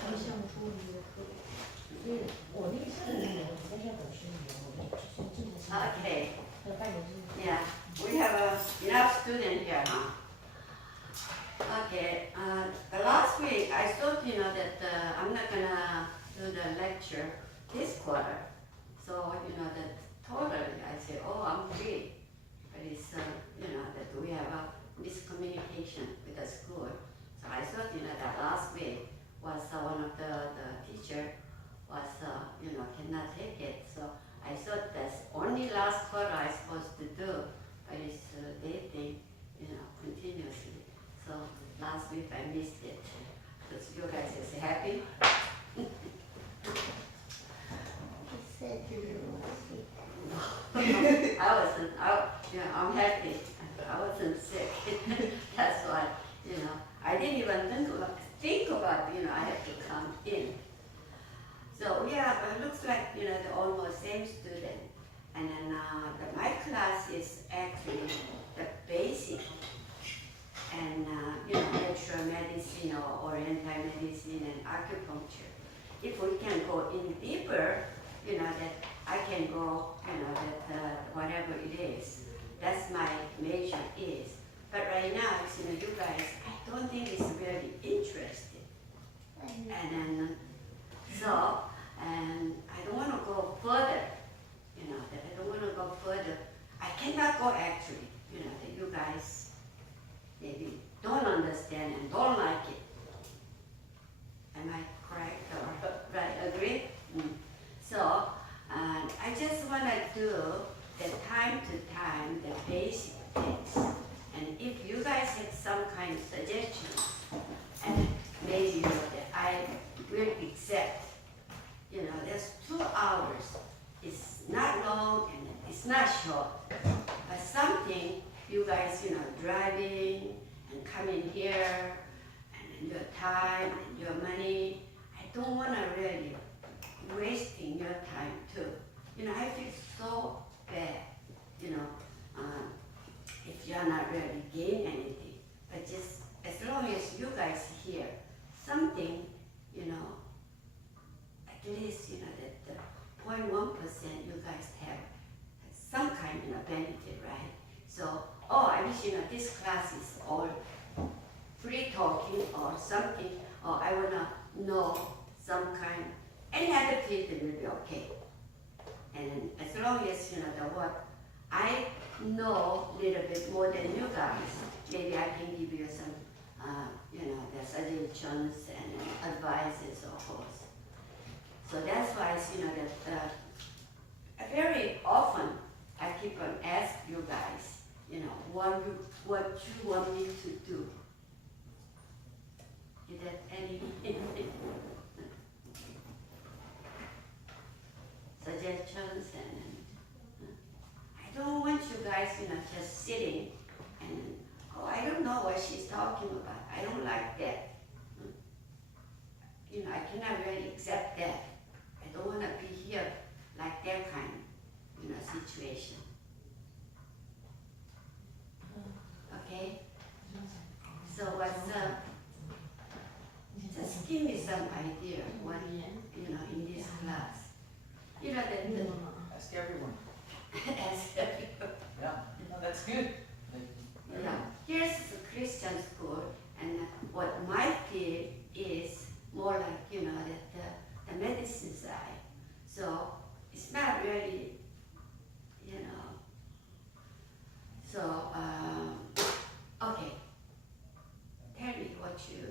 可以上出一个课，所以我那个是旅游，在校本是旅游，我们是正常性。Okay. 还有半年是。Yeah, we have enough students here, huh? Okay. The last week I thought, that I'm not gonna do the lecture this quarter. So, that totally I said, oh, I'm free. But it's, that we have a miscommunication with the school. So I thought, that last week was one of the teacher was, cannot take it. So I thought that's only last quarter I supposed to do, but it's dating, continuously. So last week I missed it. So you guys is happy? He said you were sick. I'm happy. I wasn't sick. That's why, I didn't even think about, I have to come in. So yeah, it looks like, the almost same student. And then my class is actually the basic and, natural medicine or oriental medicine and acupuncture. If we can go in deeper, that I can go, that whatever it is, that's my major is. But right now, you guys, I don't think it's really interested. And then, and I don't want to go further, that I don't want to go further. I cannot go actually, that you guys maybe don't understand and don't like it. Am I correct or right? Agree? So, I just want to do the time to time, the basic things. And if you guys have some kind of suggestions, and maybe that I will accept, there's 2 hours. It's not long and it's not short. But something you guys, driving and coming here, and your time and your money, I don't want to really wasting your time too. I feel so bad, if you're not really gain anything. But just as long as you guys hear something, at least, that the 0.1% you guys have some kind of benefit, right? So, I wish, this class is all free talking or something, or I want to know some kind, any other field will be okay. And as long as, the what I know a little bit more than you guys, maybe I can give you some, the suggestions and advices, of course. So that's why, that very often I keep on asking you guys, what you want me to do. Is that any suggestions? And I don't want you guys, just sitting and, I don't know what she's talking about. I don't like that. I cannot really accept that. I don't want to be here like that kind, situation. Okay? So what's just give me some idea what, in this class. That Ask everyone. ask everyone. Yeah, no, that's good. Yeah. Here's the Christian school, and what my field is more like, that the medicine side. So it's not really, So, okay. Tell me what you.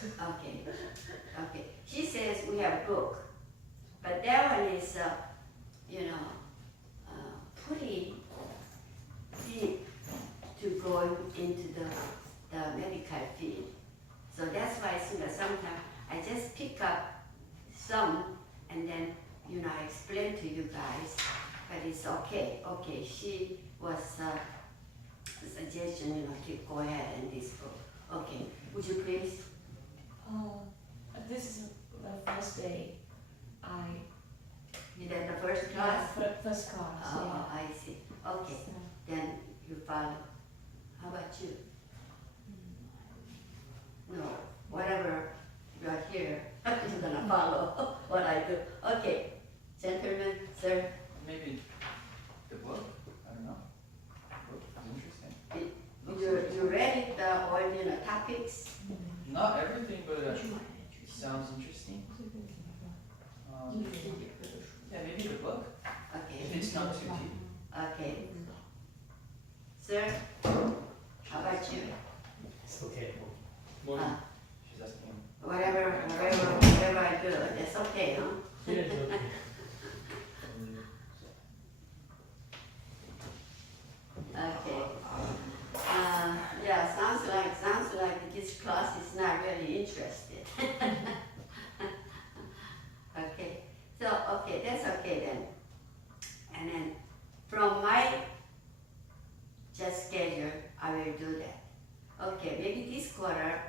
Okay. Okay. She says we have book, but that one is, pretty deep to go into the medical field. So that's why sometimes I just pick up some and then, I explain to you guys, but it's okay. Okay, she was suggestion, to go ahead and this book. Okay, would you please? This is the first day Is that the first class? First class. Oh, I see. Okay, then you follow. How about you? topics? Not everything, but it sounds interesting. Yeah, maybe the book, Okay. if it's not too deep. Okay. Sir, how about you? It's okay. Uh, She's asking him. whatever I do, it's okay, huh? Yeah, it's okay. Okay. Yeah, sounds like this class is not really interested. Okay. So okay, that's okay then. And then from my just schedule, I will do that. Okay, maybe this quarter,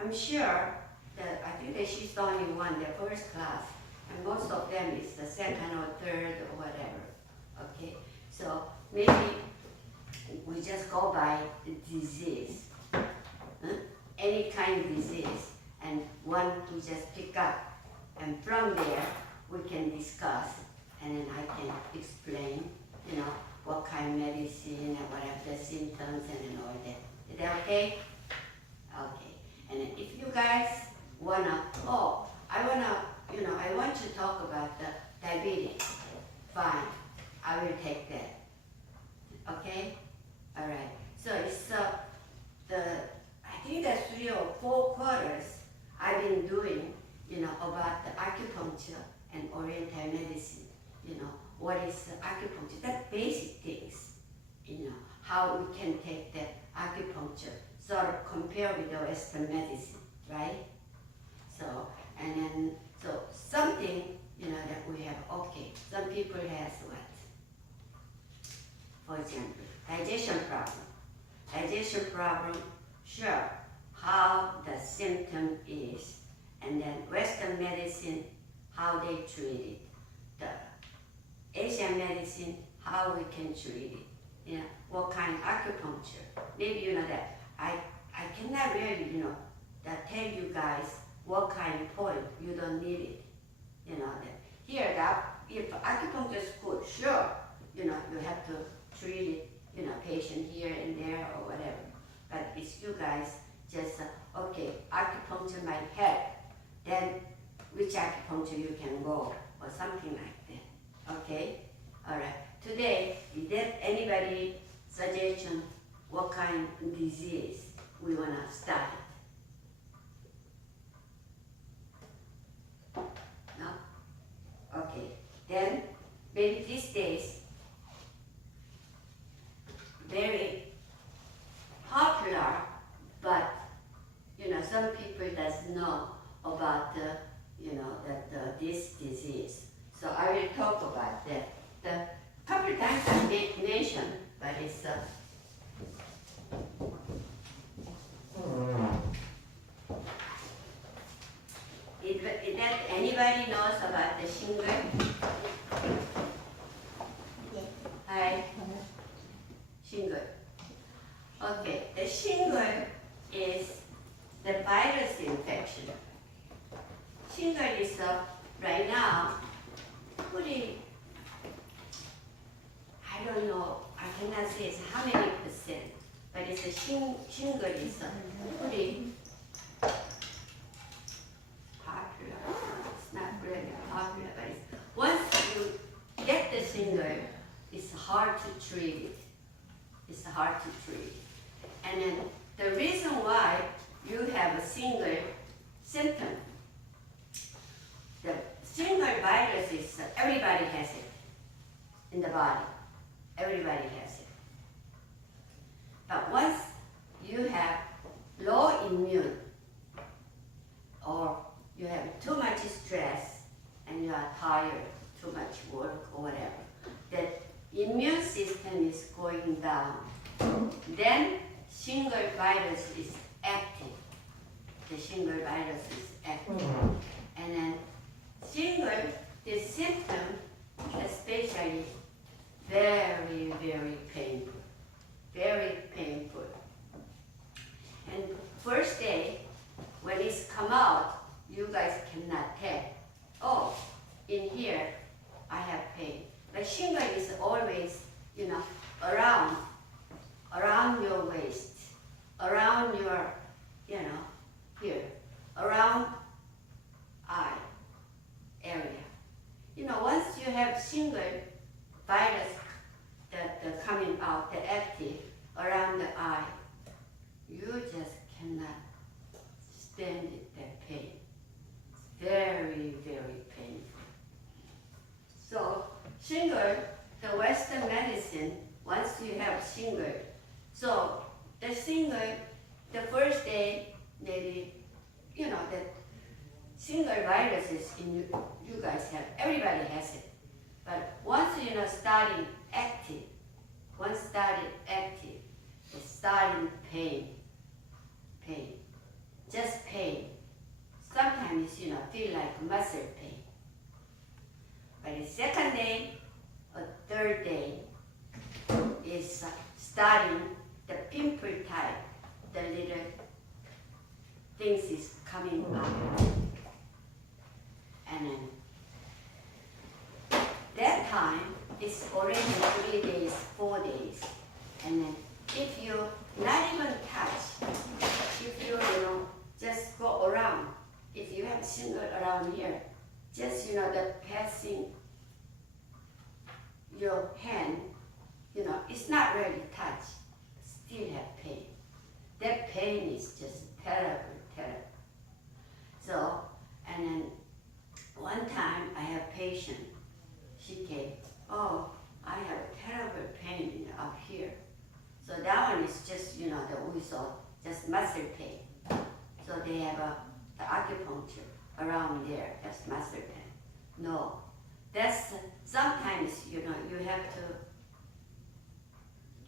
I'm sure that I think that she's the only one, the first class, and most of them is the second or third or whatever. Okay, so maybe we just go by the disease, any kind of disease, and one we just pick up, and from there we can discuss, and then I can explain, what kind of medicine and what are the symptoms and all that. Is that okay? Okay. And then if you guys wanna, I want to talk about the diabetes. Fine, I will take that. Okay? All right. So it's I think that 3 or 4 quarters I've been doing, about the acupuncture and oriental medicine. What is acupuncture? That's basic things. How we can take the acupuncture, sort of compare with the Western medicine, right? So something, that we have, okay, some people has what? For example, digestion problem, sure, how the symptom is, and then Western medicine, how they treat it, the Asian medicine, how we can treat it, what kind of acupuncture. Maybe that I cannot really, that tell you guys what kind of point, you don't need it, that here that if acupuncture is good, sure, you have to treat it, patient here and there or whatever. But it's you guys just, okay, acupuncture might help, then which acupuncture you can go, or something like that, okay? All right, today, is there anybody suggestion what kind of disease we wanna start? No? Okay, then maybe these days, very popular, but some people doesn't know about this disease. So I will talk about that. The couple times I mentioned, but it's is that anybody knows about the shingle? Hi. Shingle. Okay, the shingle is the virus infection. Shingle is right now pretty, I don't know, I cannot say it's how many percent, but it's a shingle is pretty popular. It's not really popular, but once you get the shingle, it's hard to treat it. It's hard to treat. And then the reason why you have a single symptom, the single virus is, everybody has it in the body. Everybody has it. But once you have low immune, or you have too much stress and you are tired, too much work or whatever, that immune system is going down. Then shingle virus is active. The shingle virus is active. And then shingle, the symptom, especially very, very painful. Very painful. And first day, when it's come out, you guys cannot tell. Oh, in here, I have pain. But shingle is always, around your waist, around your here, around eye area. Once you have single virus that coming out, the active around the eye, you just cannot stand it, that pain. It's very, very painful. So shingle, the Western medicine, once you have shingle, so the shingle, the first day, maybe, the single viruses in you guys have, everybody has it. But once starting active, it's starting pain, just pain. Sometimes, feel like muscle pain. But the second day or third day is starting the pimple type, the little things is coming out. And then that time it's already 3 days, 4 days. And then if you not even touch, if you just go around, if you have shingle around here, just the passing your hand, it's not really touch, still have pain. That pain is just terrible. So, and then one time I have patient, she came, oh, I have terrible pain up here. So that one is just, the we saw, just muscle pain. So they have the acupuncture around there, that's muscle pain. No, that's, sometimes, you have to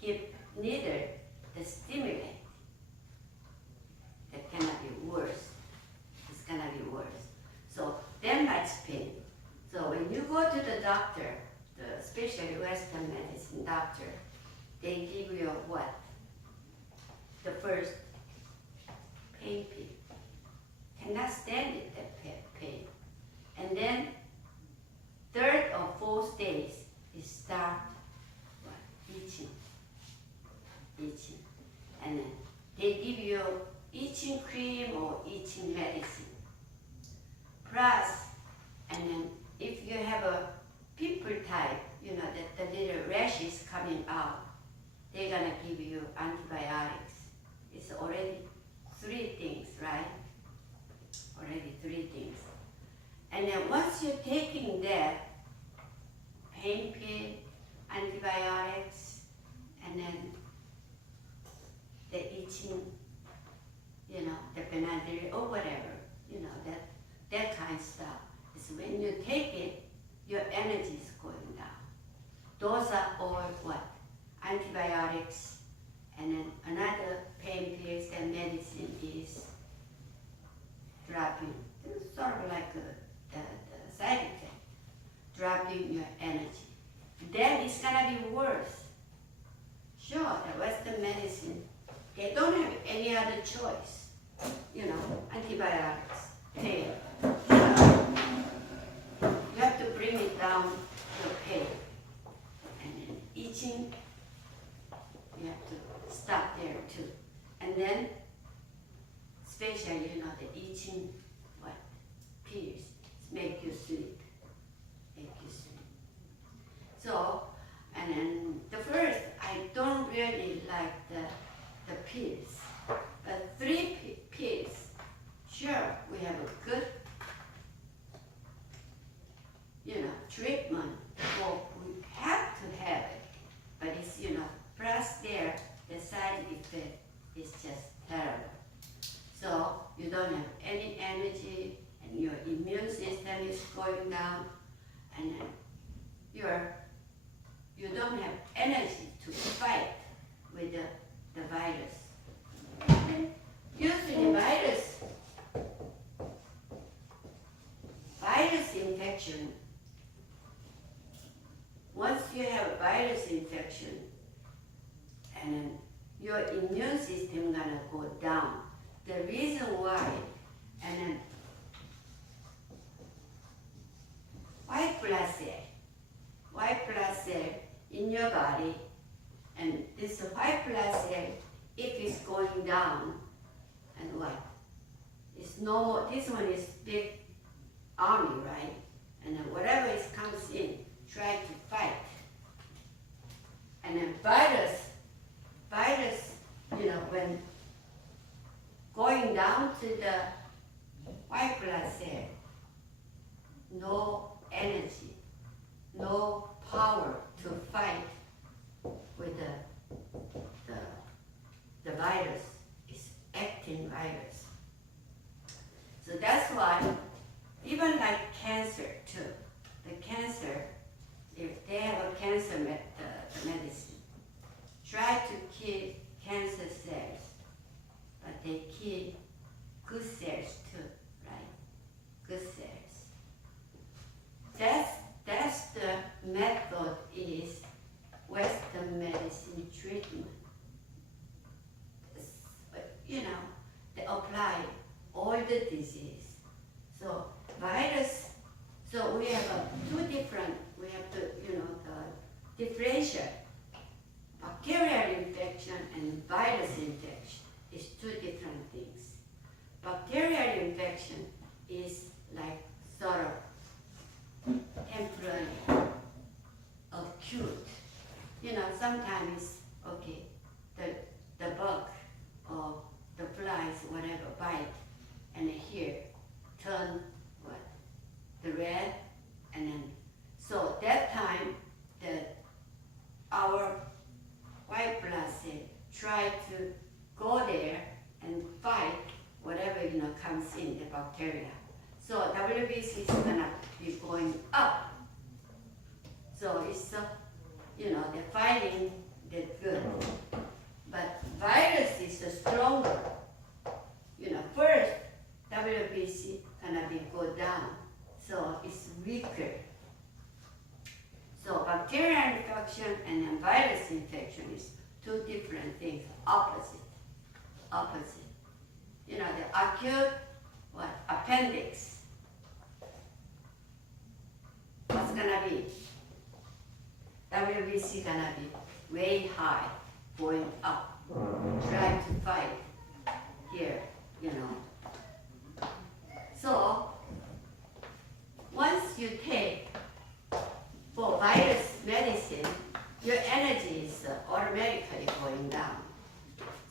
give neither the stimulant. That cannot be worse. It's gonna be worse. So that much pain. So when you go to the doctor, especially Western medicine doctor, they give you what? The first pain pill. Cannot stand it, that pain. And then third or fourth days, it start what? Itching. And then they give you itching cream or itching medicine. Plus, and then if you have a pimple type, that the little rashes coming out, they're gonna give you antibiotics. It's already 3 things, right? Already 3 things. And then once you're taking that, pain pill, antibiotics, and then the itching, the Benadryl or whatever, that kind of stuff. It's when you take it, your energy is going down. Those are all what? Antibiotics, and then another pain pills and medicine is dropping. It's sort of like the side effect, dropping your energy. Then it's gonna be worse. Sure, the Western medicine, they don't have any other choice. Antibiotics, pain. You have to bring it down your pain. And then itching, you have to stop there too. And then, especially, the itching, pills, make you sleep. So, and then the first, I don't really like the pills. But 3 pills, sure, we have a good, treatment. Well, we have to have it, but it's, plus there, the side effect is just terrible. So you don't have any energy, and your immune system is going down, and then you don't have energy to fight with the virus. And usually virus infection, once you have a virus infection, and then your immune system gonna go down. The reason why, and then white blood cell in your body, and this white blood cell, if it's going down, and what? no more, this one is big army, right? And then whatever comes in, try to fight. And then virus, when going down to the white blood cell, no energy, no power to fight with the virus. It's acting virus. So that's why, even like cancer too, the cancer, if they have a cancer medicine, try to kill cancer cells, but they kill good cells too, right? Good cells. That's the method is Western medicine treatment. They apply all the disease. So virus, so we have two different, we have to, differentiate. Bacterial infection and virus infection is two different things. Bacterial infection is like sort of temporary, acute. Sometimes, okay, the bug or the flies, whatever, bite, and here turn what? The red, and then, so that time, our white blood cell try to go there and fight whatever, comes in, the bacteria. So WBC is gonna be going up. So it's, they're fighting the good. But virus is stronger. First, WBC gonna be go down. So it's weaker. So bacterial infection and then virus infection is two different things, opposite. The acute, appendix. What's gonna be? WBC gonna be way high, going up, trying to fight here, So, once you take for virus medicine, your energy is automatically going down.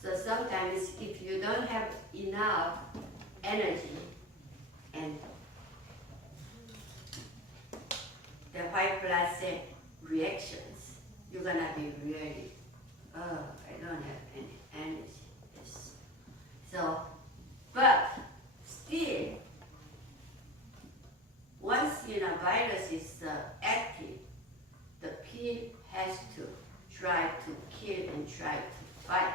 So sometimes if you don't have enough energy and the white blood cell reactions, you're gonna be really, I don't have any energy. Yes. So, but still, once virus is active, the pill has to try to kill and try to fight.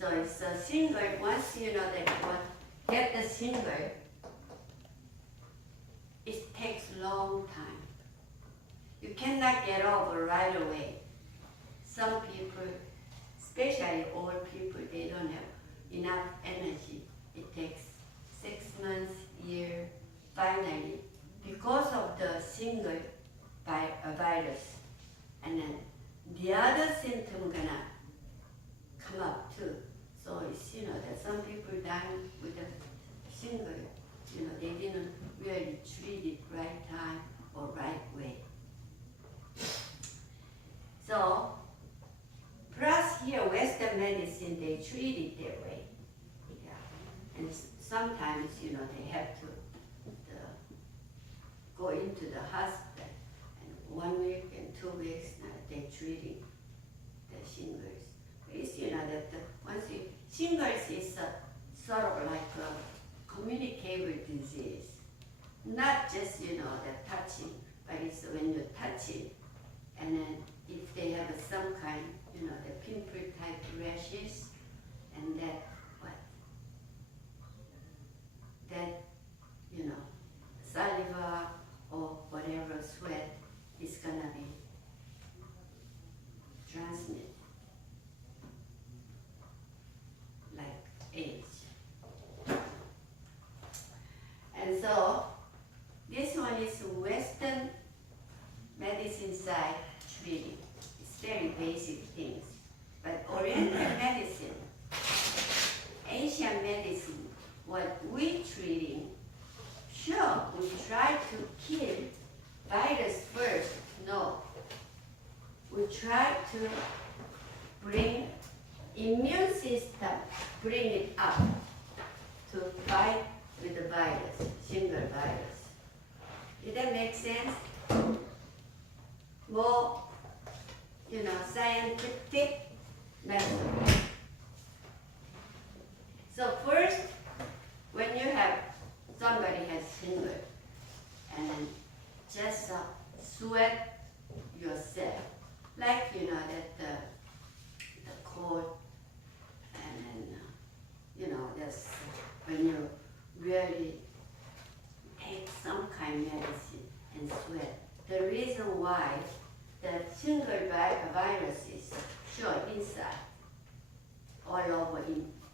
So it's a single, once that you get the single, it takes long time. You cannot get over right away. Some people, especially old people, they don't have enough energy. It takes 6 months, year, finally, because of the single virus. And then the other symptom gonna come up too. So it's, that some people die with a single, they didn't really treat it right time or right way. So, plus here, Western medicine, they treat it their way. Yeah. And sometimes, they have to go into the hospital, and 1 week and 2 weeks, they're treating the shingles. It's, that once shingles is sort of like a communicable disease. Not just, the touching, but it's when you touch it, and then if they have some kind, the pimple type rashes, and that, saliva or whatever sweat is gonna be transmitted, like AIDS. And so, this one is Western medicine side treating. It's very basic things. But Oriental medicine, what we treating, sure, we try to kill virus first. No. We try to bring immune system, bring it up to fight with the virus, single virus. Did that make sense? More, scientific method. So first, when you have somebody has single, and then just sweat yourself, like that the cold, and then that's when you really take some kind of medicine and sweat. The reason why the single virus is sure inside, all over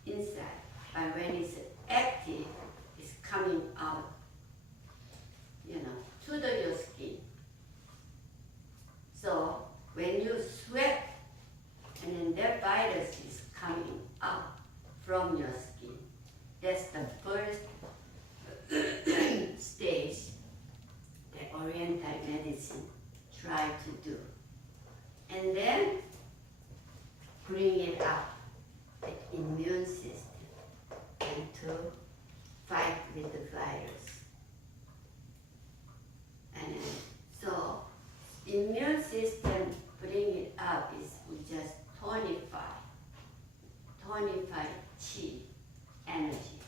inside, but when it's active, it's coming out, to your skin. So when you sweat, and then that virus is coming out from your skin, that's the first stage that Oriental medicine try to do. And then bring it up, the immune system, and to fight with the virus. And so immune system bring it up is we just tonify chi, energy.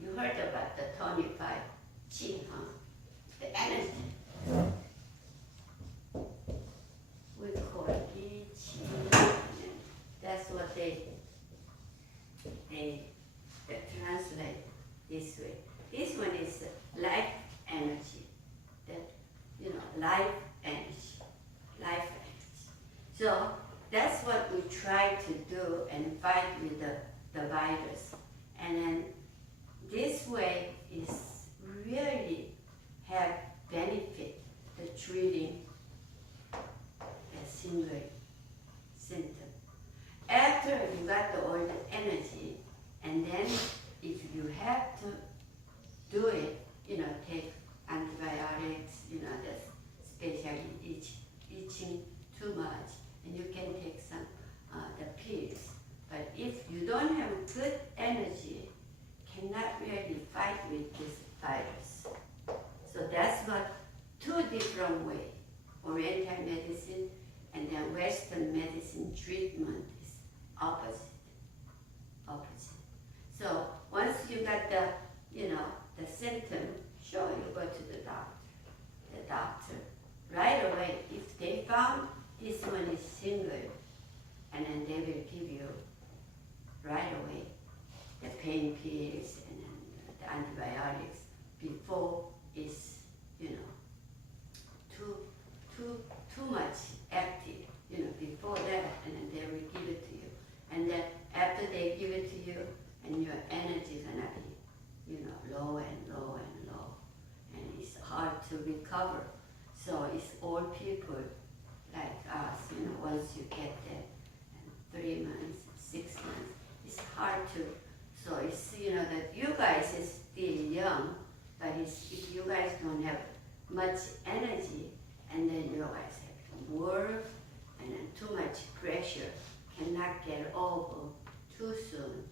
You heard about the tonified chi, huh? The energy. We call it chi, and that's what they translate this way. This one is life energy. Life energy. So that's what we try to do and fight with the virus. And then this way is really have benefit the treating a single symptom. After you got all the energy, and then if you have to do it, take antibiotics, that's especially itching too much, and you can take some the pills. But if you don't have good energy, cannot really fight with this virus. So that's what two different ways. Oriental medicine and then Western medicine treatment is opposite. So once you got the symptom, sure, you go to the doctor. The doctor, right away, if they found this one is single, and then they will give you right away the pain pills and then the antibiotics before it's too much active, before that, and then they will give it to you. And then after they give it to you, and your energy is gonna be, low and low and low, and it's hard to recover. So it's all people like us, once you get that, and 3 months, 6 months, it's hard to. So it's that you guys is still young, but if you guys don't have much energy, and then you guys have to work, and then too much pressure, cannot get over too soon.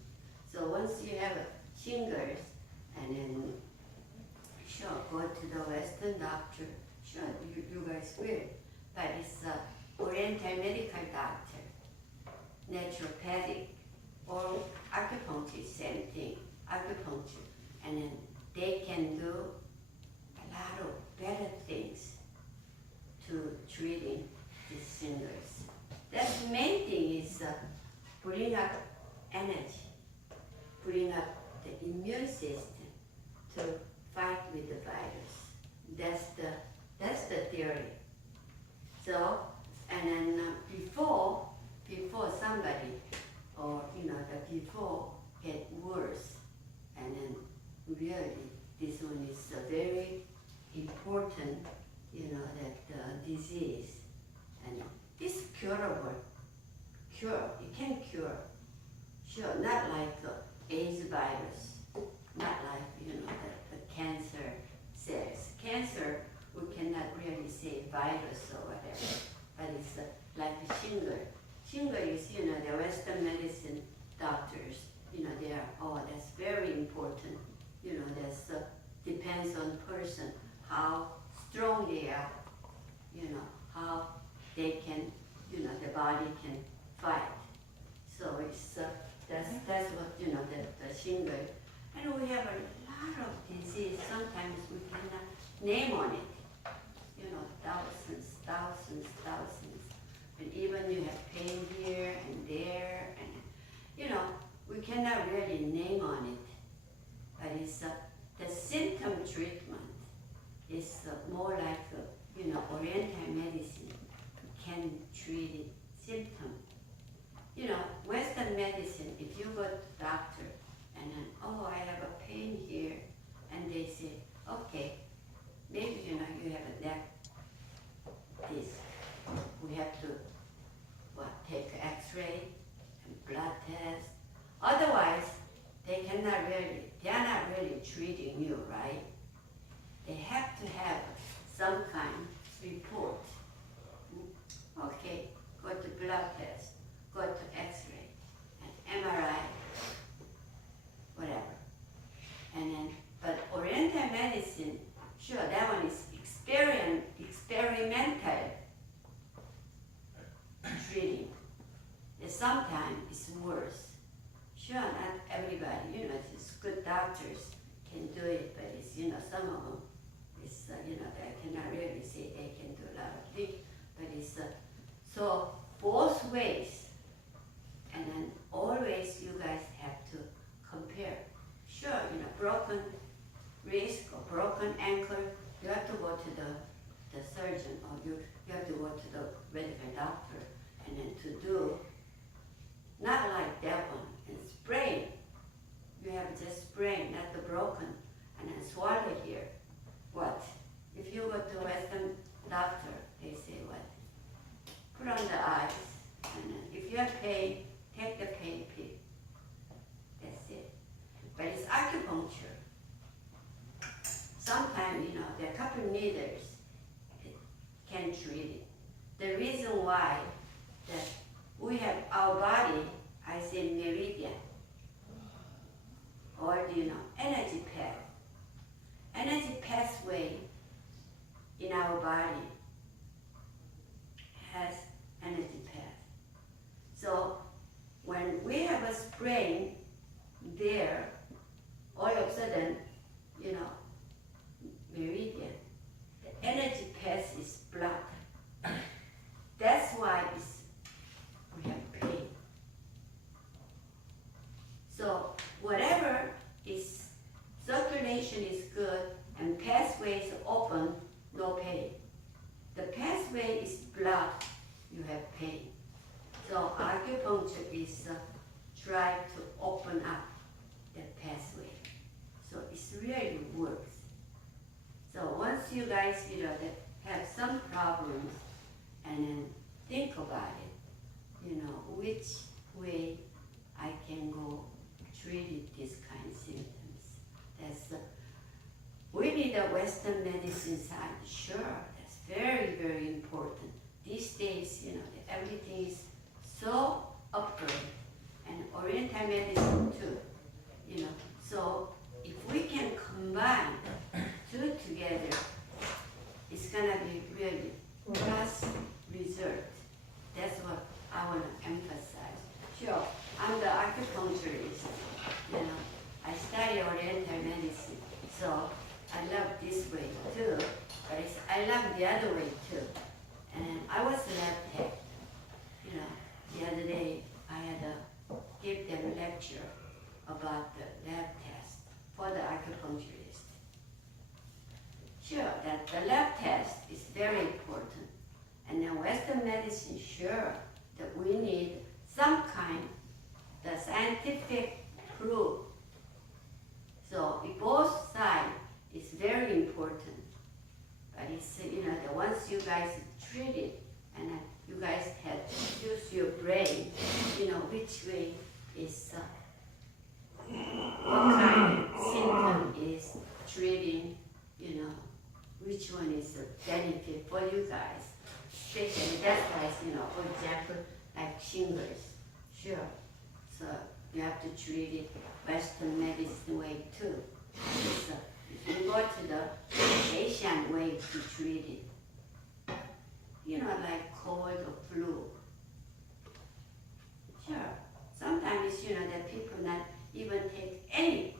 So once you have shingles, and then sure, go to the Western doctor, sure, you guys will. But it's Oriental medical doctor, naturopathic, or acupuncture, same thing, acupuncture. And then they can do a lot of better things to treating these shingles. That's the main thing is bring up energy, bring up the immune system to fight with the virus. That's the theory. So, and then before somebody, or the before get worse, and then really this one is a very important, that disease, and this curable, you can cure, sure, not like AIDS virus, not like, the cancer cells. Cancer, we cannot really say virus or whatever, but it's like a shingle. Shingle is, the Western medicine doctors, they are, oh, that's very important. That's depends on person, how strong they are, how they can, the body can fight. So it's, that's what, the shingle. And we have a lot of disease, sometimes we cannot name on it. Thousands. And even you have pain here and there, and, we cannot really name on it. But it's, the symptom treatment is more like, Oriental medicine can treat it, symptom. Western medicine, if you go to the doctor and then, oh, I have a pain here, and they say, okay, maybe, you have a neck, this. We have to, take x-ray and blood test. Otherwise, they are not really treating you, right? They have to have some kind of report. Okay, go to blood test, go to x-ray, and MRI, whatever. And then, but Oriental medicine, sure, that one is experimental treating. And sometimes it's worse. Sure, not everybody, it's good doctors can do it, but it's, some of them, it's, they cannot really say they can do a lot of things, but it's, so both ways, and then always you guys have to compare. Sure, broken wrist or broken ankle, you have to go to the surgeon, or you have to go to the medical doctor, and then to do, not like that one, and sprain. You have just sprain, not the broken, and then swallow here. What? If you go to Western doctor, they say what? Put on the ice, and then if you have pain, take the pain pill. That's it. But it's acupuncture. Sometimes, there are a couple needles can treat it. The reason why that we have our body, I say meridian, or energy path. Energy pathway in our body has energy path. So when we have a sprain there, all of a sudden, meridian, the energy path is blocked. That's why we have pain. So whatever is circulation is good and pathway is open, no pain. The pathway is blocked, you have pain. So acupuncture is try to open up the pathway. So it really works. So once you guys, that have some problems, and then think about it, which way I can go treat this kind of symptoms. That's we need a Western medicine side, sure, that's very, very important. These days, everything is so upgrade, and Oriental medicine too, So if we can combine two together, it's gonna be really fast result. That's what I want to emphasize. Sure, I'm the acupuncturist, I study Oriental medicine, so I love this way too, but I love the other way too. And I was a lab tech, the other day I had to give them a lecture about the lab test for the acupuncturist. Sure, that the lab test is very important. And then Western medicine, sure, that we need some kind, the scientific proof. So both sides is very important. But it's, that once you guys treat it, and you guys have to use your brain, which way is Western medicine way too. So if you go to the Asian way to treat it, you know, like cold or flu. Sure, sometimes, you know, that people not even take any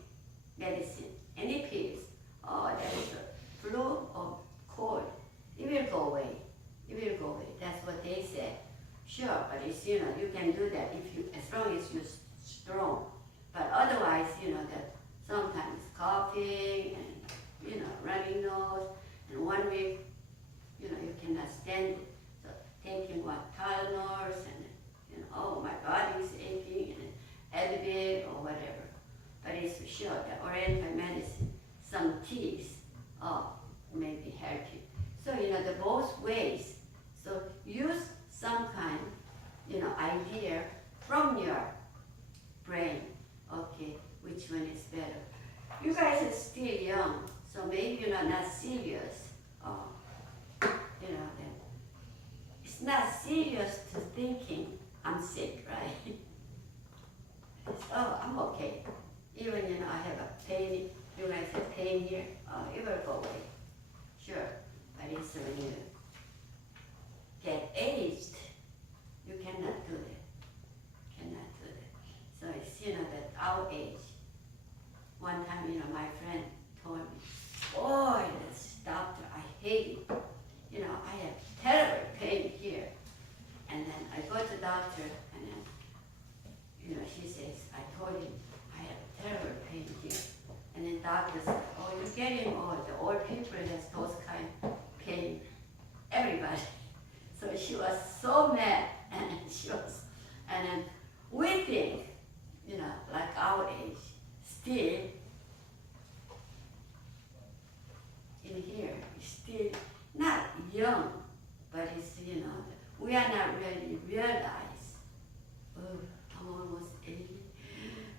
medicine, any pills. Oh, that is a flu or cold. It will go away. It will go away. That's what they say. Sure, but it's, you know, you can do that if you, as long as you're strong. But otherwise, you know, that sometimes coughing and, you know, running nose, and 1 week, you know, you cannot stand it. So taking what, Tylenols and, you know, oh, my body's aching, and Advil or whatever. But it's sure that Oriental medicine, some teas, maybe help you. So, you know, the both ways. So use some kind, you know, idea from your brain. Okay, which one is better? You guys are still young, so maybe you're not serious. You know, that it's not serious to thinking I'm sick, right? I'm okay. Even, you know, I have a pain, you guys have pain here, it will go away. Sure, but it's when you get aged, you cannot do that. Cannot do that. So it's, you know, that our age. One time, you know, my friend told me, boy, this doctor, I hate it. You know, I have terrible pain here. And then I go to the doctor, and then, you know, she says, I told him I have terrible pain here. And then doctor said, oh, you're getting old. The old people has those kind of pain. Everybody. So she was so mad, and then we think, you know, like our age, still in here, still not young, but it's, you know, we are not really realize, oh, I'm almost 80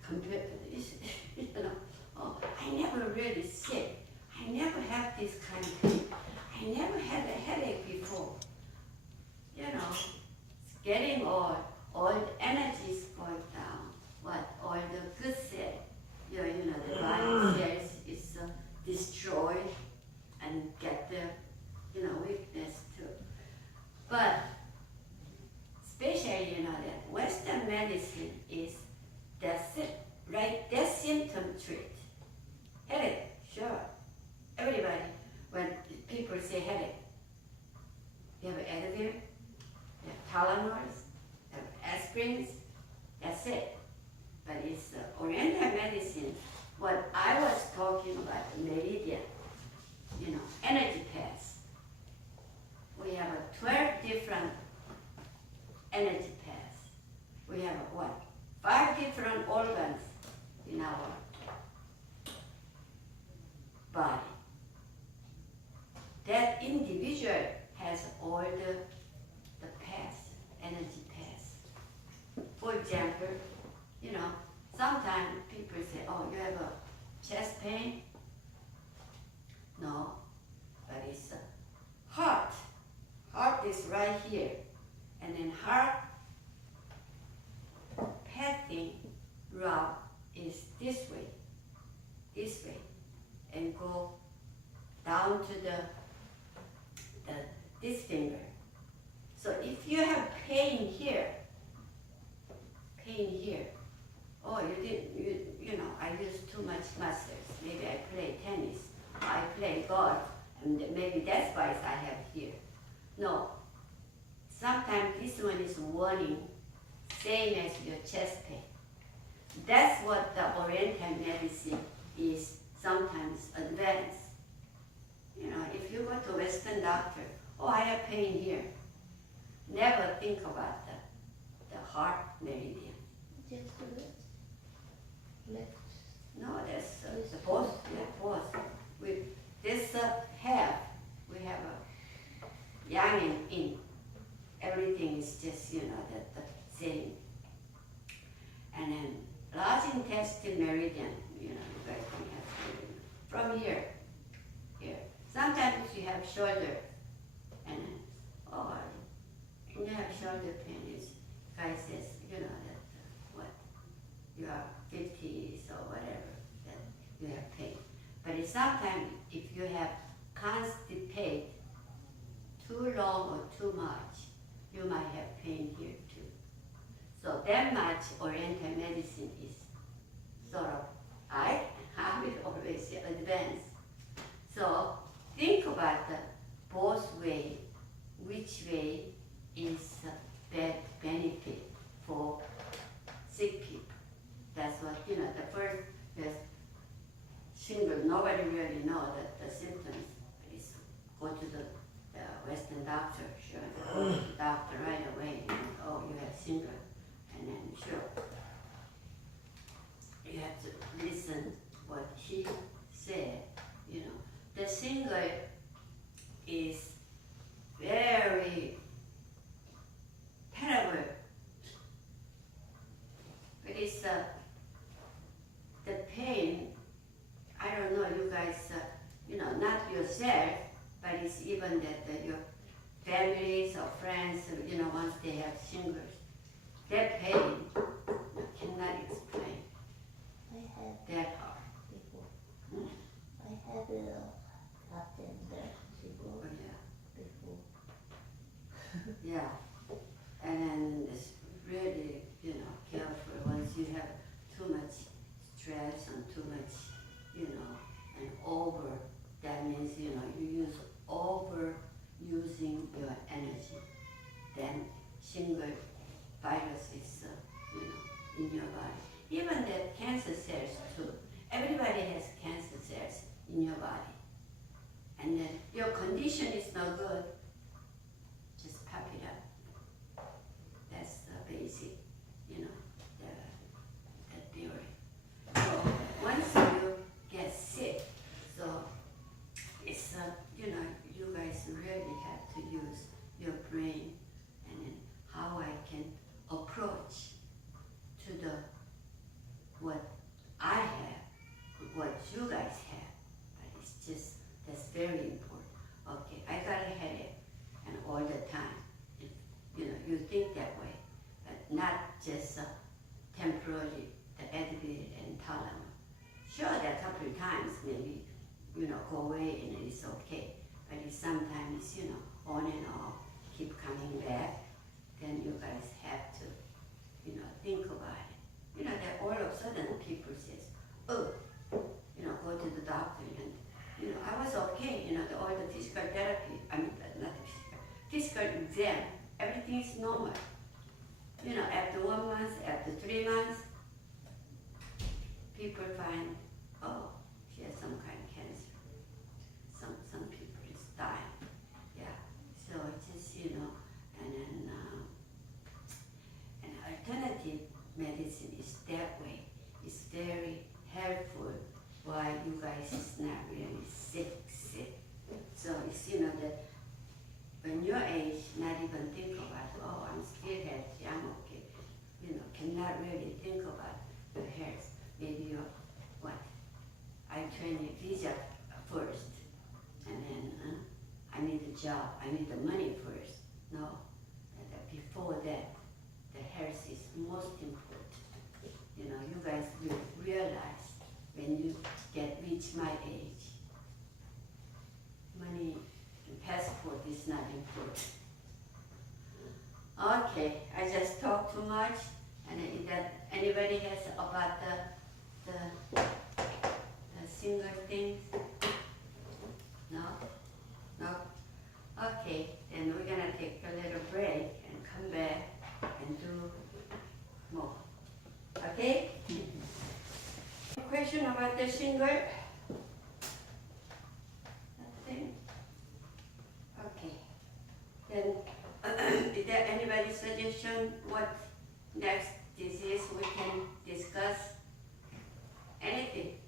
compared to this, you know. Oh, I never really sick. I never had this kind of pain. I never had a headache before. You know, it's getting old. All the energy is going down. What? All the good cells, you know, the body cells is destroyed and get the, you know, weakness too. But especially, you know, that Western medicine is that's it, right? That symptom treat. Headache, sure. Everybody, when people say headache, you have Advil, you have Tylenols, you have aspirins, that's it. But it's Oriental medicine. What I was talking about, meridian, you know, energy paths. We have 12 different energy paths. We have what? 5 different organs in our body. That individual has all the paths, energy paths. For example, you know, sometimes people say, oh, you have a chest pain? No, but it's heart. Heart is right here. And then heart pathing route is this way, and go down to this finger. So if you have pain here, oh, you know, I use too much muscles. Maybe I play tennis, I play golf, and maybe that's why I have here. No, sometimes this one is warning, same as your chest pain. That's what the Oriental medicine is sometimes advanced. You know, if you go to Western doctor, oh, I have pain here. Never think about the heart meridian. Just left. No, that's the both. Yeah, both. With this half, we have a yang and yin. Everything is just, you know, the same. And then large intestine meridian, you know, you guys don't have from here. Sometimes you have shoulder, and you have shoulder pain. Guy says, you know, that what you are 50 years old. But sometimes if you have constipate too long or too much, you might have pain here too. So that much Oriental medicine is sort of, I would always say advanced. So think about the both way, which way is benefit for sick people. That's what, the first, the shingle, nobody really know that the symptoms is go to the Western doctor, sure, the doctor right away, oh, you have shingle, and then sure, you have to listen what he said, The shingle is very terrible, but it's the pain, I don't know, you guys, not yourself, but it's even that your families or friends, once they have shingles, that pain, you cannot explain I had that hard. before. Hmm? I had gotten there before. Oh, yeah. Before. Yeah, and then it's really, careful once you have too much stress and too much, and over, that means, you use over using your energy. Then shingle virus is, in your body. Even the cancer cells too. Everybody has cancer cells in your body. And then your condition is no good, just pop it up. That's the basic, the theory. So once you get sick, so it's, you guys really have to use your brain and then how I can approach to the, what I have, what you guys have. But it's just, that's very important. Okay, I got a headache, and all the time, if, you think that way, but not just temporarily, the Advil and Tylenol. Sure, there are a couple of times maybe, go away and it's okay, but it's sometimes, on and off, keep coming back, then you guys have to, think about it. That all of a sudden people says, oh, go to the doctor and, I was okay, all the physical therapy, not the physical exam, everything is normal. After 1 month, after 3 months, people find, oh, she has some kind of cancer. Some people is dying. Yeah. So it's just, and then an alternative medicine is that way. It's very helpful while you guys is not really sick. So it's, that when your age, not even think about, oh, I'm still healthy, I'm okay. Cannot really think about your health. Maybe you're, I train a visa first, and then I need a job, I need the money first. No, that before that, the health is most important. You guys will realize when you reach my age, money and passport is not important. Okay, I just talked too much, and that anybody has about the single things? No? No? Okay, then we're gonna take a little break and come back and do more. Okay? Question about the shingle? Nothing? Okay. Then, is there anybody's suggestion what next disease we can discuss? Anything?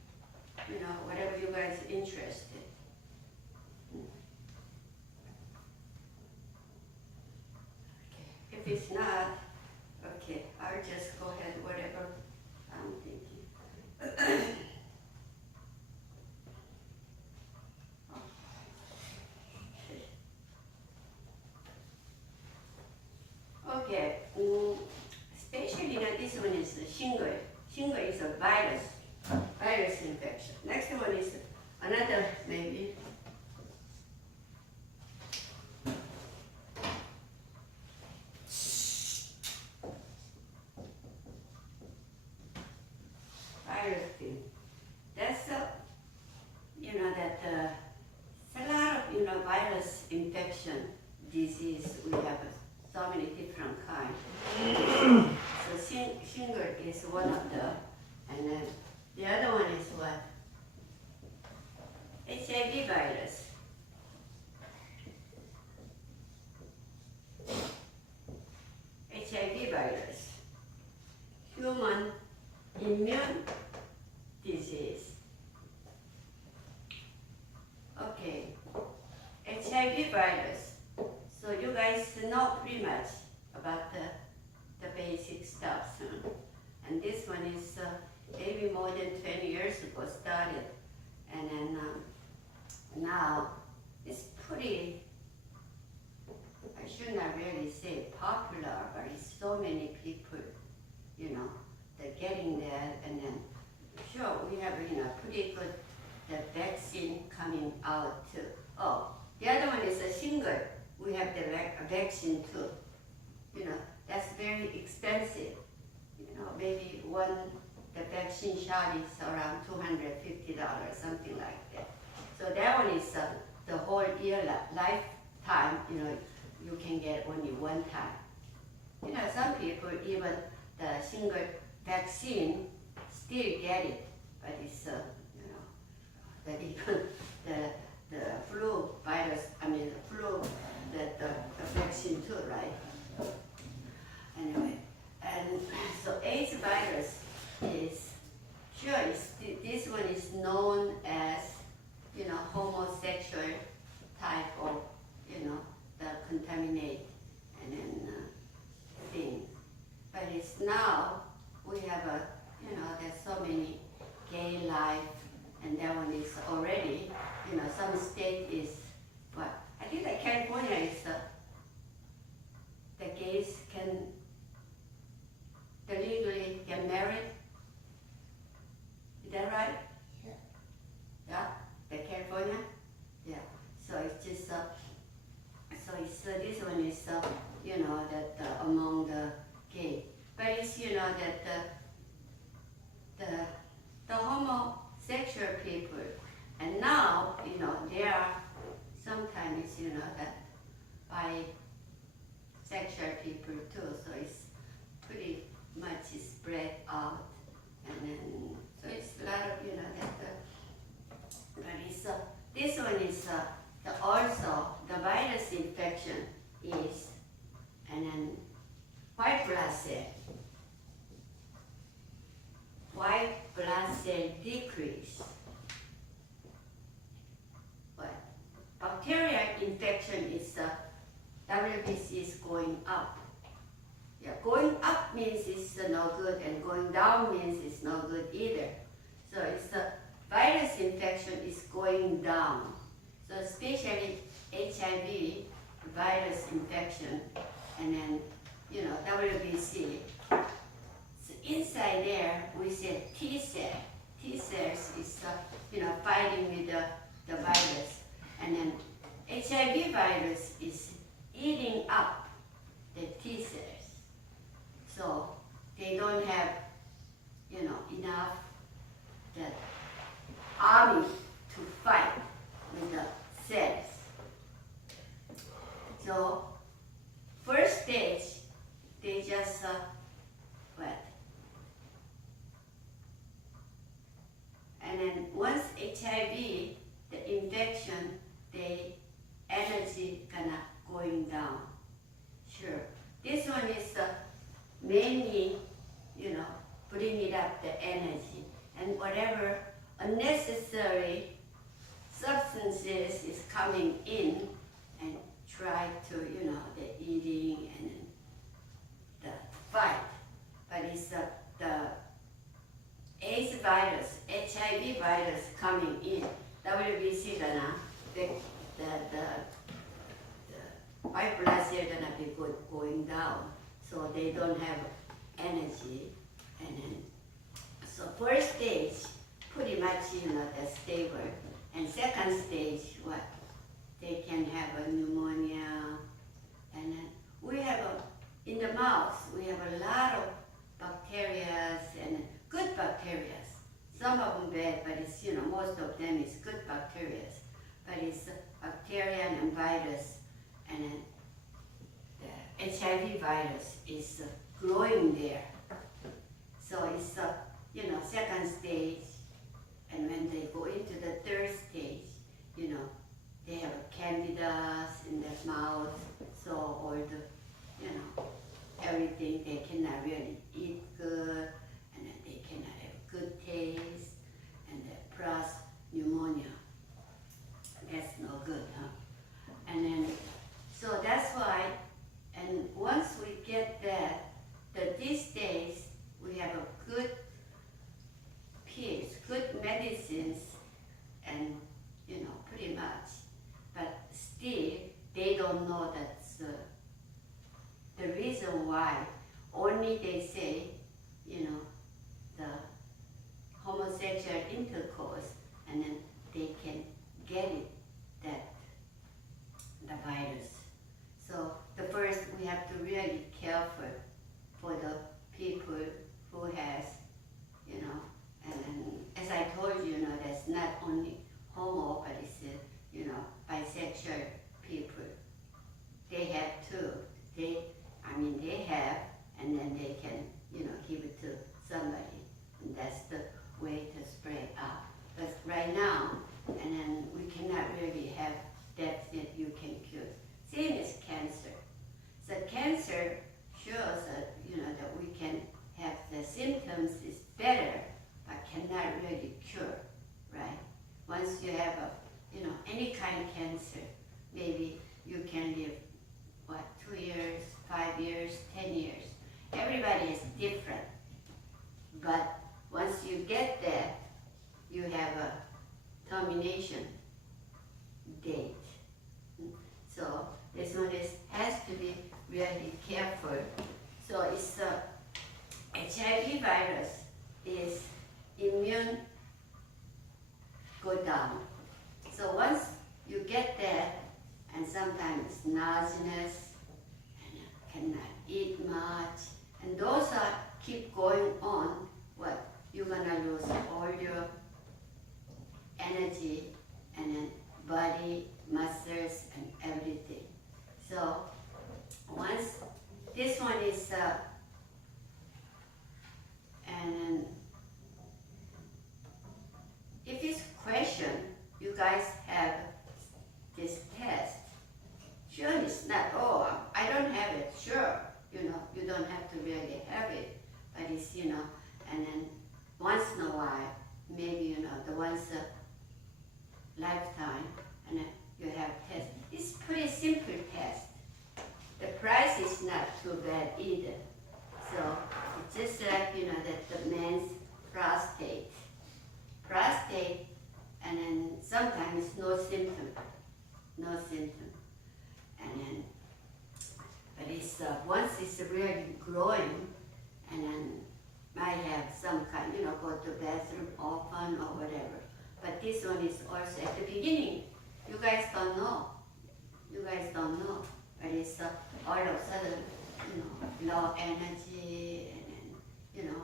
Whatever you guys are interested. Okay. If it's not, okay, I'll just go ahead, whatever I'm thinking. Okay, especially this one is the shingle. Shingle is a virus infection. Next one is Another maybe. Virus thing. That's that it's a lot of virus infection disease. We have so many different kinds. So shingle is one of them, and then the other one is what? HIV virus. HIV virus. Human immune disease. Okay, HIV virus. So you guys know pretty much about the basic stuff. Huh? And this one is maybe more than 20 years ago started. And then now it's pretty, I should not really say popular, but it's so many people, they're getting that. And then sure, we have pretty good the vaccine coming out too. Oh, the other one is a shingle. We have the vaccine too. That's very expensive. Maybe the vaccine shot is around $250, something like that. So that one is the whole year lifetime. You can get only one time. Some people even the single vaccine still get it, but it's that even the flu virus, the flu, the vaccine too, right? Anyway, and so AIDS virus is, sure, this one is known as, homosexual type of, the contaminate and then thing. But it's now, we have there's so many gay life, and that one is already, some state is, what? I think that California is, the gays can legally get married. Is that right? Yeah. Yeah? The California? Yeah. So it's just, so it's, this one is, that among the gay. But it's, that the homosexual people, and now, there are sometimes, that bisexual people too, so it's pretty much spread out, and then, so it's a lot of, but it's, this one is, also, the virus infection is, and then white blood cell. White blood cell decrease. But bacterial infection is WBC is going up. Yeah, going up means it's no good, and going down means it's no good either. So it's the virus infection is going down. So especially HIV virus infection, and then WBC. So inside there we said T cell. T cells is fighting with the virus, and then HIV virus is eating up the T cells. So they don't have enough the army to fight with the cells. So first stage, they just and then once HIV, the infection, the energy gonna going down. Sure. This one is mainly, bring it up the energy, and whatever unnecessary substances is coming in and try to, the eating and the fight. But it's the AIDS virus, HIV virus coming in. WBC gonna, the white blood cell gonna be going down, so they don't have energy, and then so first stage pretty much they're stable, and bad, but it's, most of them is good bacteria. But it's bacteria and virus, and then the HIV virus is growing there. So it's, second stage, and when they go into the third stage, they have candidas in their mouth, so all the, everything, they cannot really eat good, and then they cannot have good taste, and then plus pneumonia. That's no good, huh? And then, so that's why, and once we get that these days we have a good pills, good medicines, and pretty much, but still they don't know that's the reason why. Only they say, the homosexual intercourse, and then they can get it, the virus. So the first we have to really careful for the people who has, and as I told you, that's not only homo, but it's, bisexual people. They have too. They have, and then they can, give it to somebody. And that's the way to spread out. But right now, and then we cannot really have that you can cure. Same as cancer. So cancer shows that, that we can have the symptoms is better, but cannot really cure, right? Once you have any kind of cancer, maybe you can live, 2 years, 5 years, 10 years. Everybody is different. But once you get that, you have a termination date. So this one has to be really careful. So it's HIV virus is immune go down. So once you get that, and sometimes it's nauseous, and you cannot eat much, and those keep going on, you're gonna lose all your energy, and then body, muscles, and everything. So once this one is, and if it's question, you guys have this test. Sure, it's not, I don't have it, sure, you don't have to really have it, but it's, and then once in a while, maybe, the once a lifetime, and then you have test. It's pretty simple test. The price is not too bad either. So it's just like, that the man's prostate, and then sometimes no symptom, and then, but it's once it's really growing, and then might have some kind, go to bathroom often or whatever. But this one is also at the beginning. You guys don't know, but it's all of a sudden, low energy, and then,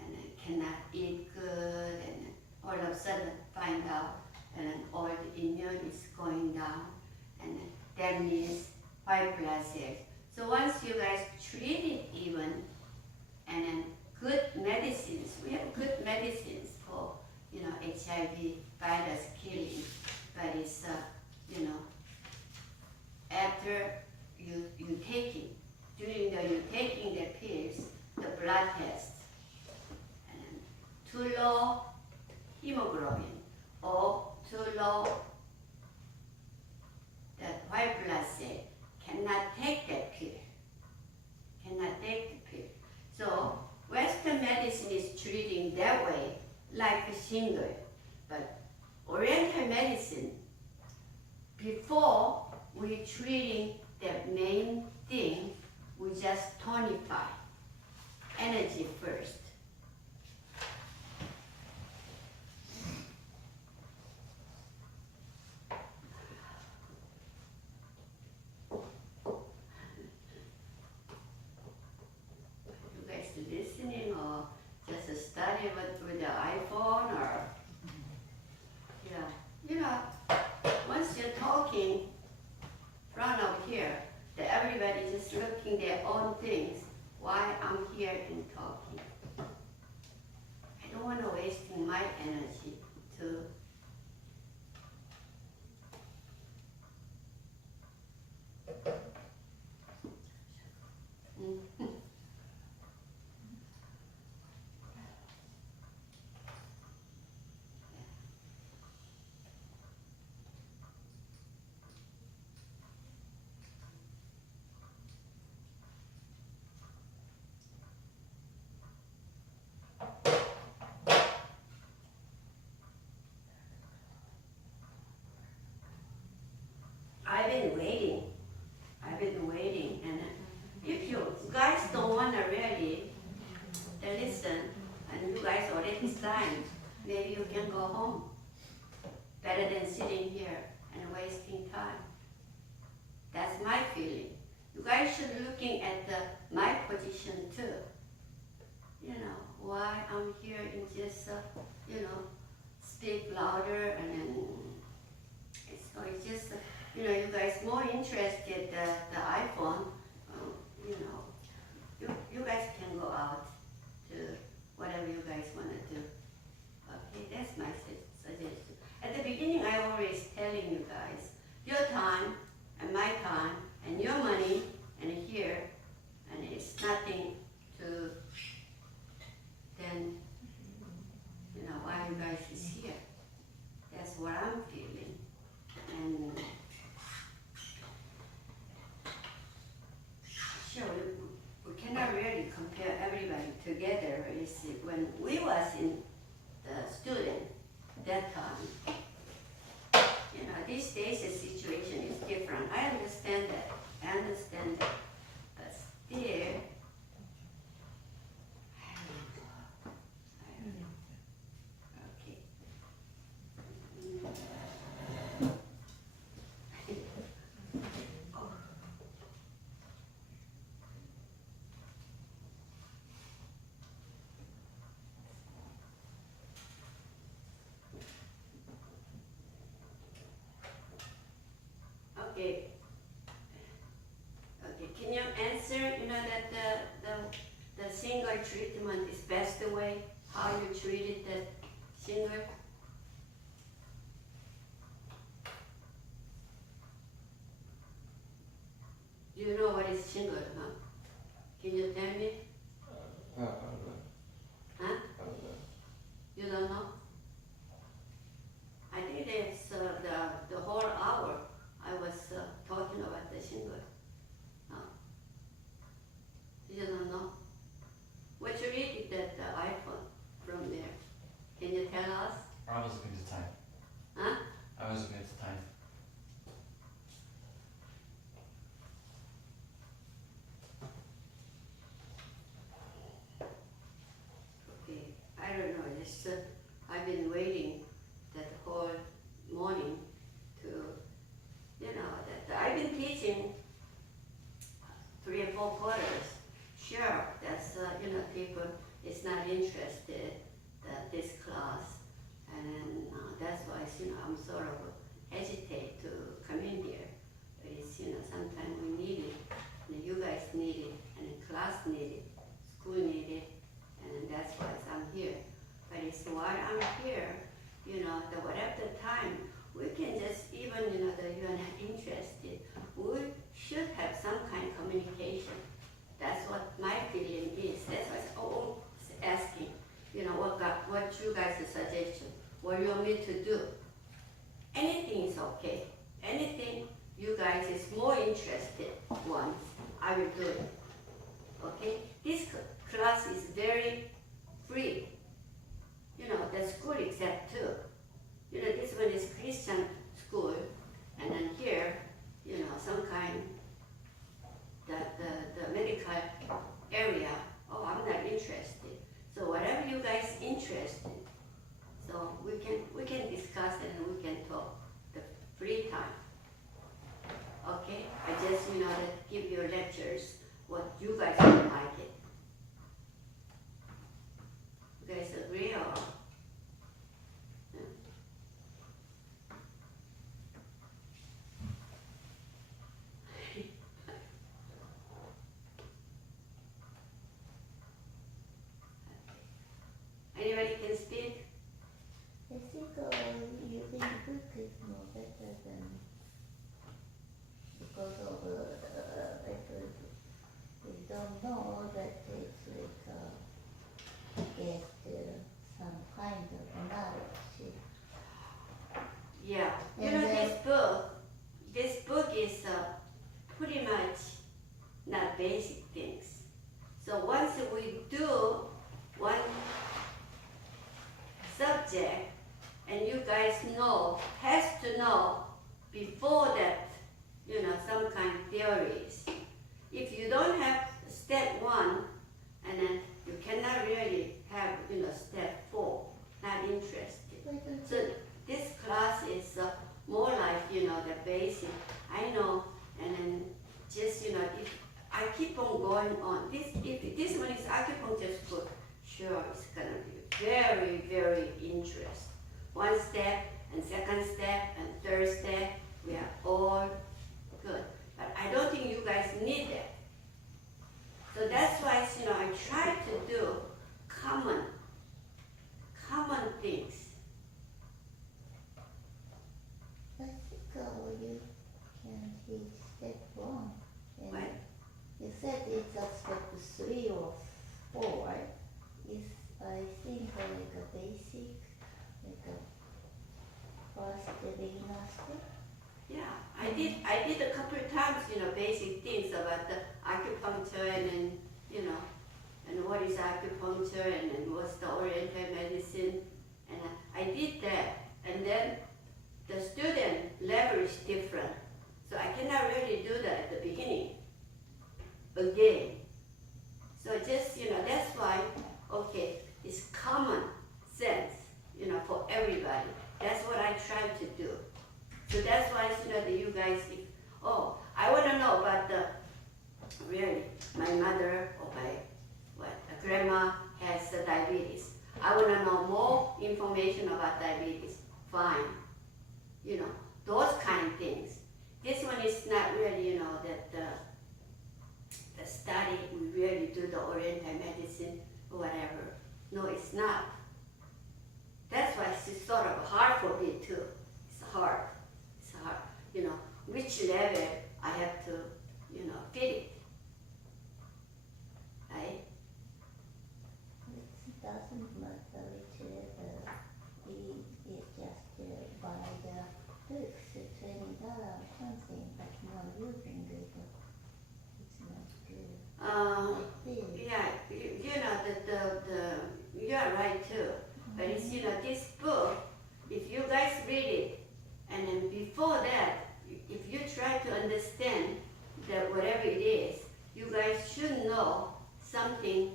and then cannot eat good, and then all of a sudden find out, and then all the immune is going down, and that means white blood cells. So once you guys treat it even, and then good medicines, we have good medicines for, HIV virus killing, but it's, after you take it, during you taking the pills, the blood test, and then too low hemoglobin or too low that white blood cell cannot take that pill, So Western medicine is treating that way like a single, but Oriental medicine, before we treating the main thing, we just tonify energy first. You guys listening or just study with the iPhone or home. Better than sitting here and wasting time. That's my feeling. You guys should looking at my position too. You know, why I'm here and just, speak louder and then, so it's just, you guys more interested the iPhone, you guys can go out to whatever you guys want to do. Okay, that's my suggestion. At the beginning, I always telling you guys, your time and my time and your money and here, and it's nothing to then, why you guys is here. That's what I'm feeling. And sure, we cannot really compare everybody together. You see, when we was in the student that time, these days the situation is different. I understand that. But still, I don't know. Okay. Okay. Okay. Can you answer? That the single treatment is best way. How you treated the single? You know what is single, huh? Can you tell me? Huh? You don't know? I think it's the whole hour I was talking about the single. No? You don't know? What you read that the iPhone from there? Can you tell us? I was looking at the time. Huh? I was looking at the time. Okay, I don't know. It's, I've been waiting that whole morning to, that I've been teaching 3 or 4 quarters. Sure, that's, people is not interested this class, and that's why, I'm sort of hesitate to come in here. But it's, sometimes we need it, and you guys need it, and the class need it, school need it, and that's why I'm here. But it's while I'm here, the whatever the time, we can just, even, that you're not interested, we should have some kind of communication. That's what my feeling is. That's why I was asking, what you guys' suggestion, what you want me to do. Anything is okay. Anything you guys is more interested ones, I will do it. Okay? This class is very free. The school except too. This one is Christian school, and then here, some kind, the medical area, I'm not interested. So whatever you guys interested, so we can discuss and we can talk the free time. Okay? I just, give you lectures, what you guys would like it. You guys agree or? Anybody can speak? I think using the book is more better than because of we don't know that it's get some kind of knowledge. Yeah. And This book is pretty much not basic things. So once we do one subject, and you guys has to know before that, some kind of theories. If you don't have step 1, and then you cannot really have, step 4, not interested. So this class is more like, you know, the basic. I know, and then just, you know, if I keep on going on, if this one is acupuncture school, sure, it's gonna be very, very interesting. One step, and second step, and third step, we are all good. But I don't think you guys need that. So that's why, you know, I try to do common things. I think you can teach step 1. And What? you said it's a step 3 or 4, right? It's, I think, like a basic, like a first beginner step. Yeah, I did a couple of times, you know, basic things about the acupuncture and then, you know, and what is acupuncture and then what's the oriental medicine, and I did that. And then the student level is different, so I cannot really do that at the beginning again. So just, you know, that's why, okay, it's common sense, you know, for everybody. That's what I try to do. So that's why, you know, that you guys, I want to know about really, my mother or my grandma has diabetes. I want to know more information about diabetes. Fine. You know, those kind of things. This one is not really, you know, that the study, we really do the oriental medicine or whatever. No, it's not. That's why it's sort of hard for me too. It's hard. You know, which level I have to, you know, fit it. Right? It doesn't matter which level. We just buy the books, $20 or something, but not using it. It's not good. Like this. Yeah, you know, you're right too. But it's, you know, this book, if you guys read it, and then before that, if you try to understand that whatever it is, you guys should know something,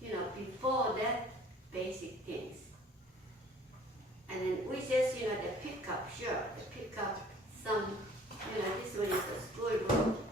you know, before that basic things. And then we just, you know, the pick up some, you know, this one is the school book.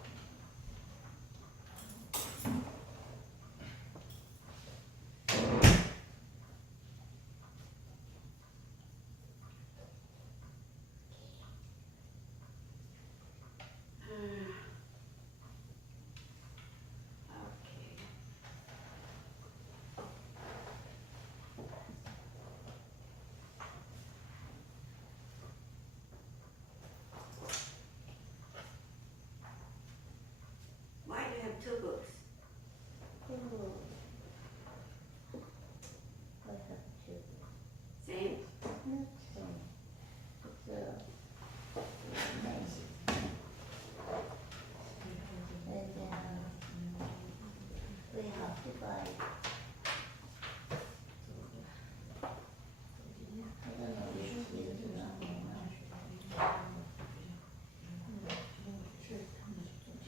Why do you have two books? Oh. I have two. Same? Not same. It's nice. And then we have to buy. I don't know which is the number now.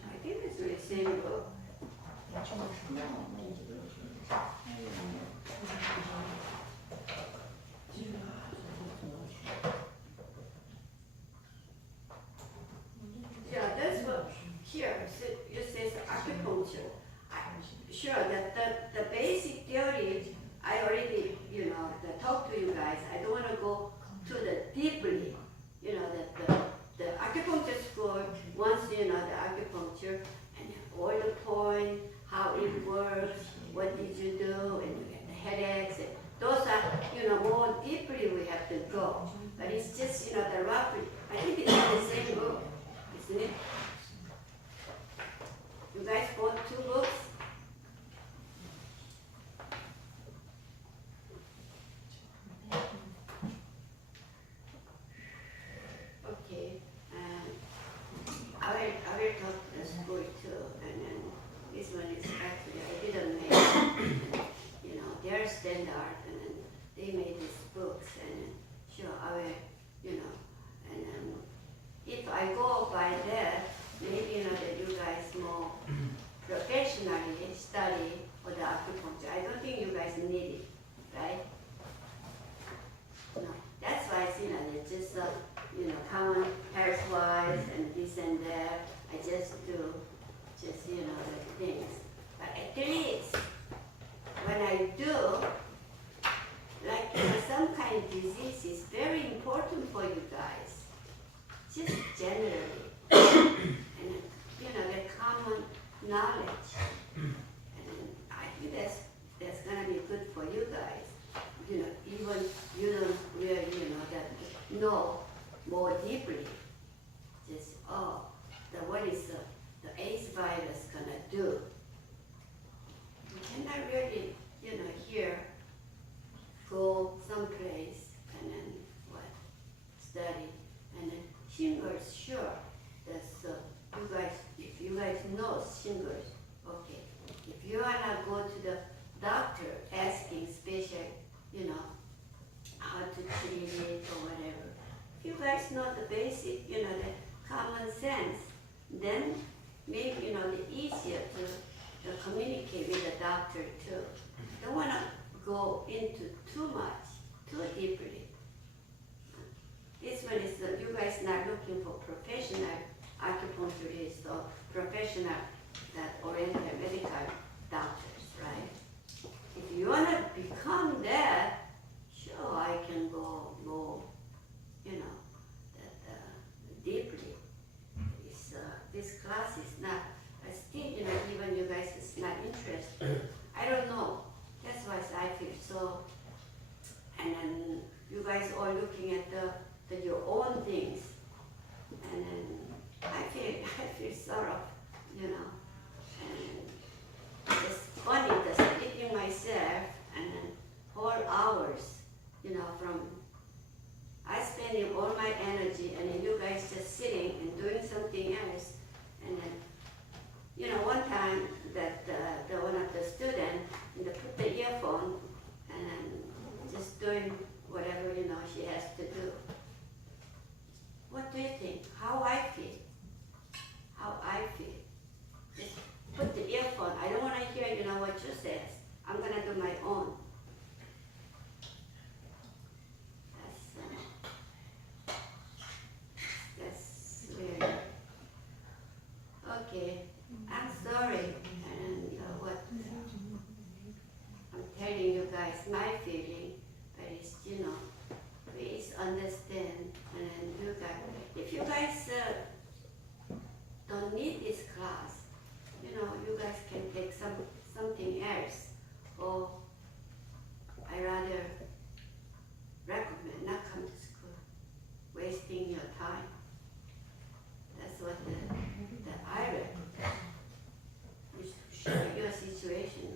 I think it's the same book. No, maybe. I don't know. Yeah, that's what, here, it says acupuncture. Sure, the basic theory, I already, you know, talked to you guys. I don't want to go to the deeply, you know, the acupuncture school, once you know the acupuncture, and all the point, how it works, what did you do, and you get the headaches, and those are, you know, more deeply we have to go. But it's just, you know, the rough, I think it's in the same book, isn't it? You guys bought two books? Okay, I will talk to the school too, and then this one is actually, I didn't make, you know, their standard, and then they made these books, and then, sure, I will, you know, and then if I go by that, common health-wise and this and that. I just do, the things. But at least, when I do, some kind of disease is very important for you guys. Just generally. And, the common knowledge. And I think that's gonna be good for you guys. Even you don't really, know more deeply. Just, what is the AIDS virus gonna do? You cannot really, here, go someplace and then study. And then shingles, sure. That's, if you guys know shingles, okay. If you wanna go to the doctor asking special, how to treat it or whatever. If you guys know the basic, the common sense, then maybe, the easier to communicate with the doctor too. Don't wanna go into too much, too deeply. This one is you guys not looking for professional acupuncturists or professional oriental medical doctors, right? If you wanna become that, sure, I can go more, deeply. This class is not, still, even you guys is not interested. I don't know. That's why I feel so. And then you guys are looking at your own things, and then I feel sort of, and it's funny that speaking myself, and then whole hours, from I spending all my energy, and then you guys just sitting and doing something else, and then, one time that one of the students, put the earphone, and then just doing whatever, she has to do. What do you think? How I feel? Just put the earphone. I don't want to hear, what you say. I'm going to do my own. That's weird. Okay. I'm sorry. And what I'm telling you guys my feeling, but it's, please understand. And you guys, if you guys don't need this class, you guys can take something else. Or I rather recommend not come to school, wasting your time. That's what I recommend. You show your situation,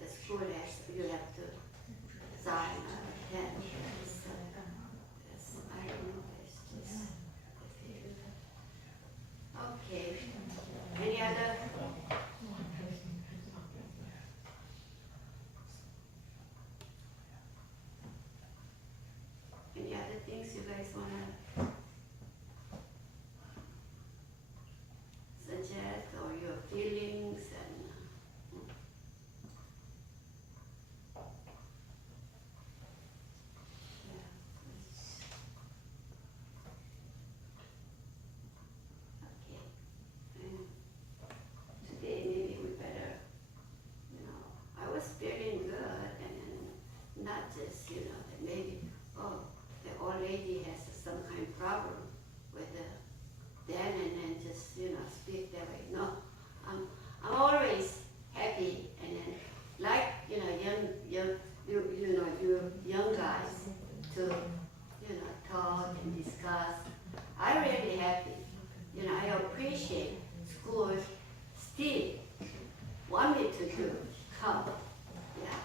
the school has, you have to sign or attend. I don't know, it's just, okay. Any other? Any other things you guys wanna suggest, or your feelings and today maybe we better, I was feeling good, and then not just, that maybe, the old lady has some kind of problem with then and then just, speak that way. No, I'm always happy, and then like, you young guys to, talk and discuss. I'm really happy. I appreciate schools still want me to come. Yeah.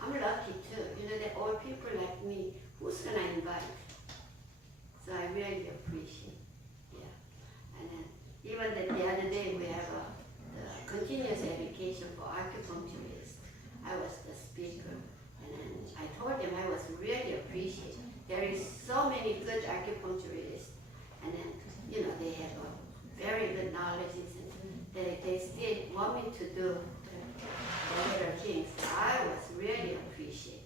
I'm lucky too. The old people like me, who's gonna invite? So I really appreciate. Yeah. And then even the other day we have the continuous education for acupuncturists. I was the speaker, and then I told them I was really appreciative. There is so many good acupuncturists, and then they have very good knowledge, and they still want me to do other things. I was really appreciative.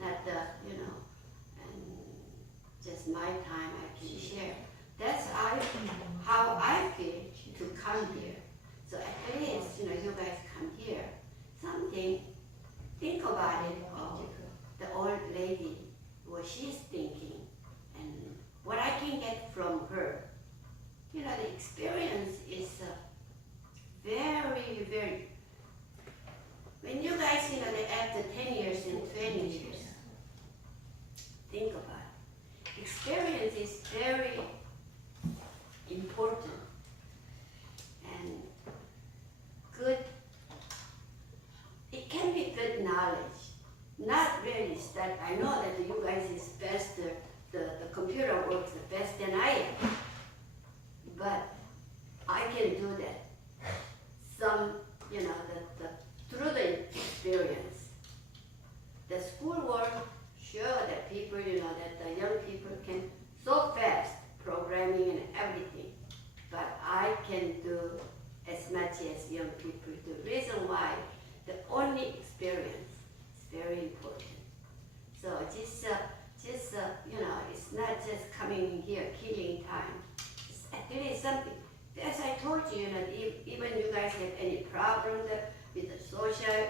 Not and just my experience is very, very, when you guys, after 10 years and 20 years, think about it. Experience is very important and good. It can be good knowledge, not really study. I know that you guys is best, the computer works the best than I am, but I can do that. Some, through the experience, the schoolwork, sure that people, that the young people can so fast, programming and everything, but I can do as much as young people do. Reason why, the only experience is very important. So just it's not just coming in here, killing time. It's actually something. As I told you, even you guys have any problem with the social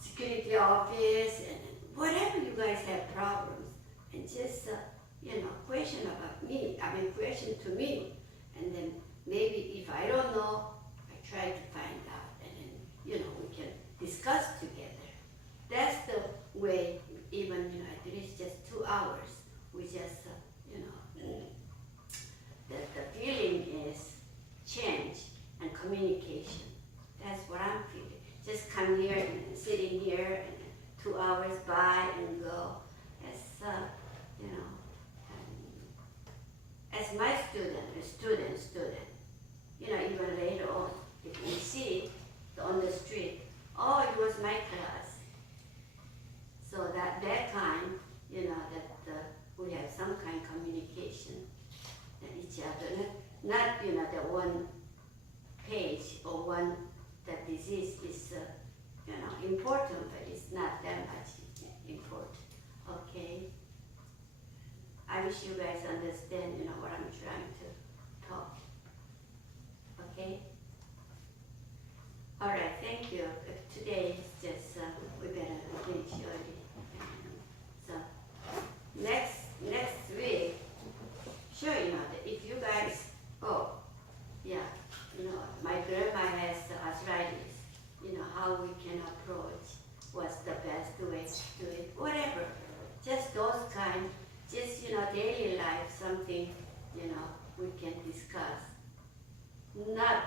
security office and whatever you guys have problems, and just question about me. Question to me, and then maybe if I don't know, I try to find out, and then we can discuss together. That's the way. Even at least just 2 hours, we just the feeling is change and communication. That's what I'm feeling. Just come here and sitting here and 2 hours by and go. As my student, even later on, if we see on the street, oh, it was my class. So that time, that we have some kind of communication with each other. Not the one page or one, that disease is important, but it's not that much important. Okay? I wish you guys understand, what I'm trying to talk. Okay? All right, thank you. Today is just, we better finish early. So, next week, sure, that if you guys, my grandma has arthritis, how we can approach, what's the best way to do it, whatever. Just those kind, just, daily life, something, we can discuss. Not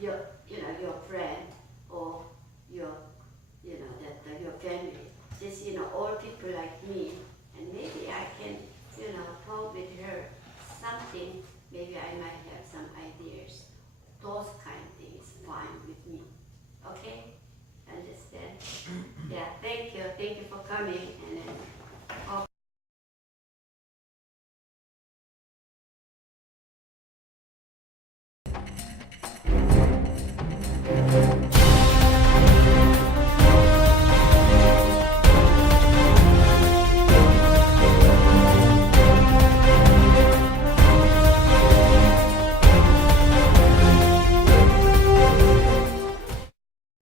your friend or your family. Just, all people like me, and maybe I can, talk with her something, maybe I might have some ideas. Those